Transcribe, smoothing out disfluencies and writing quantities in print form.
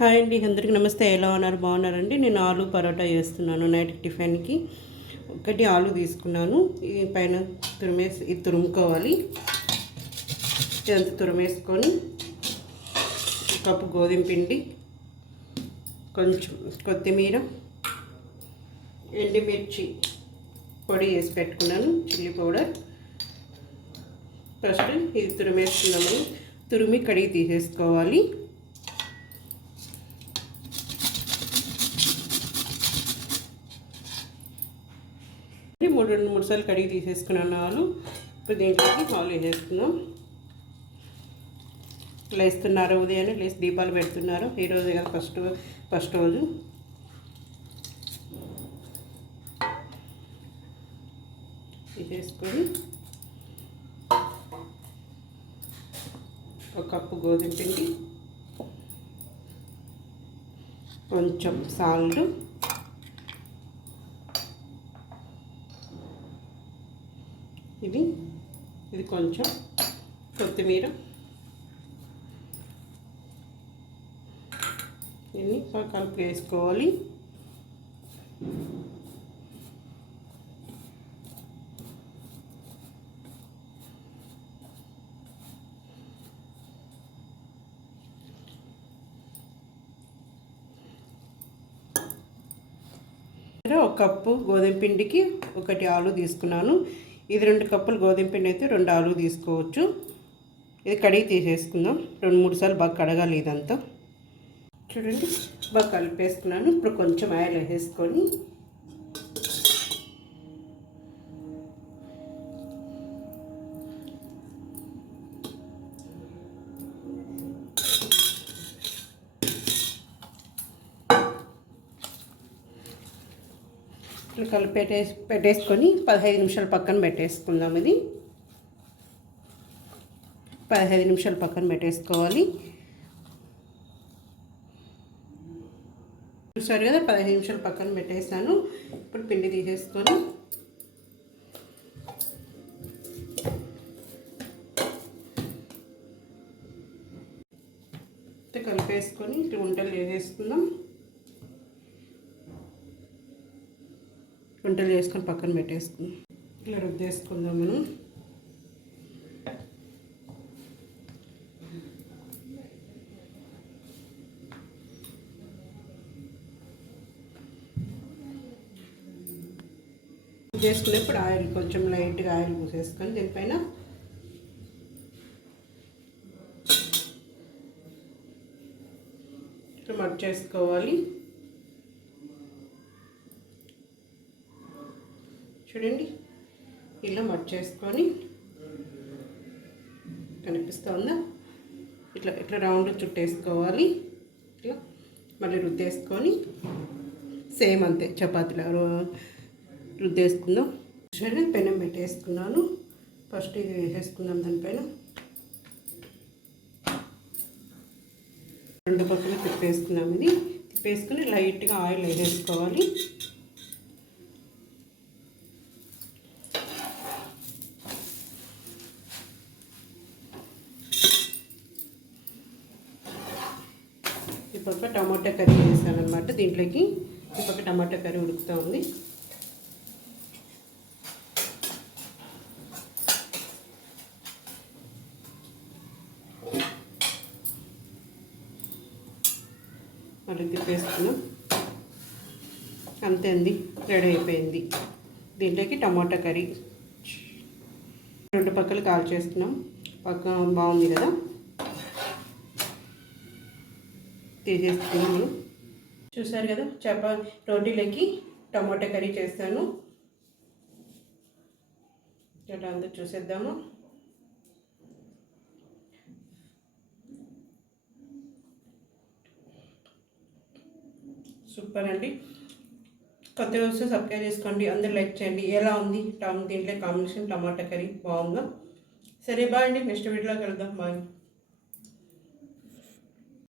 Hi అండి, అందరికీ నమస్తే. ఎలా ఉన్నారు? బాగున్నారండి. నేను ఆలు పరోటా చేస్తున్నాను నైట్ టిఫిన్కి. ఒకటి ఆలు తీసుకున్నాను. ఈ పైన ఇది తురుముకోవాలి. ఇదంతా తురిమేసుకొని కప్పు గోధుమ పిండి, కొంచెం కొత్తిమీర, ఎండుమిర్చి పొడి వేసి పెట్టుకున్నాను, చిల్లీ పౌడర్. ఫస్ట్ ఇది తురిమేసుకున్నాము. తురిమి కడిగి తీసేసుకోవాలి. రెండు మూడు సార్లు కడిగి తీసేసుకున్నాను ఆలు. ఇప్పుడు దీంట్లోకి ఆలు వేసేసుకున్నాం. లేస్తున్నారు ఉదయాన్నే, లేచి దీపాలు పెడుతున్నారు. ఈరోజు కదా ఫస్ట్ రోజు. తీసేసుకొని ఒక కప్పు గోధుమ పిండి, కొంచెం సాల్ట్, ఇది కొంచెం కొత్తిమీర, దీన్ని కలిపి వేసుకోవాలి. ఒక కప్పు గోధుమ పిండికి ఒకటి ఆలు తీసుకున్నాను. ఇది 2 కప్పులు గోధుమ పిండి అయితే 2 ఆలు తీసుకోవచ్చు. ఇది కడిగి తీసేసుకుందాం. 2-3 సార్లు బాగా కడగాలి. ఇదంతా చూడండి, బాగా కలిపేసుకున్నాను. ఇప్పుడు కొంచెం ఆయిల్ వేసేసుకొని ఇట్లా కలిపి పెట్టేసుకొని 15 నిమిషాలు పక్కన పెట్టేసుకుందాం. ఇది 15 నిమిషాలు పక్కన పెట్టేసుకోవాలి. చూసారు కదా, 15 నిమిషాలు పక్కన పెట్టేసాను. ఇప్పుడు పిండి తీసేసుకొని కలిపేసుకొని ఇట్లా వంటలు చేసేసుకుందాం. వంటలు చేసుకొని పక్కన పెట్టేసుకుందాం. ఇట్లా రుద్దేసుకుందాం మనం. చేసుకునేప్పుడు ఆయిల్ కొంచెం లైట్గా ఆయిల్ పూసేసుకొని దీనిపైన ఇట్లా మట్ చేసుకోవాలి. చూడండి, ఇలా మట్ చేసుకొని కనిపిస్తుందా, ఇట్లా రౌండ్ చుట్టేసుకోవాలి. ఇట్లా మళ్ళీ రుద్దేసుకొని సేమ్ అంతే చపాతీలా రుద్దేసుకుందాం. సరే, పెనం పెట్టేసుకున్నాను. ఫస్ట్ ఇది వేసేసుకుందాం. దానిపైన 2 పక్కలు తిప్పేసుకుందాం. ఇది తిప్పేసుకుని లైట్గా ఆయిల్ వేసేసుకోవాలి. ఈ పక్క టమాటా కర్రీ వేసాను అనమాట. దీంట్లోకి ఈ పక్క టమాటా కర్రీ ఉడుకుతూ ఉంది. మళ్ళీ తిప్పేసుకున్నాం. అంతే అండి, రెడీ అయిపోయింది. దీంట్లోకి టమాటా కర్రీ 2 పక్కలు కాల్ చేసుకున్నాం. పక్క బాగుంది కదా, తీసేసుకున్నాము. చూసారు కదా, రోటీలకి టమాటా కర్రీ చేస్తాను. ఇలా అందరూ చూసేద్దాము. సూపర్ అండి. కొత్తగా వస్తే సబ్స్క్రైబ్ చేసుకోండి, అందరూ లైక్ చేయండి. ఎలా ఉంది దీంట్లో కాంబినేషన్ టమాటా కర్రీ? బాగుందా? సరే, బాయ్ అండి. నెక్స్ట్ వీడియోలో కలుద్దాం. బాయ్.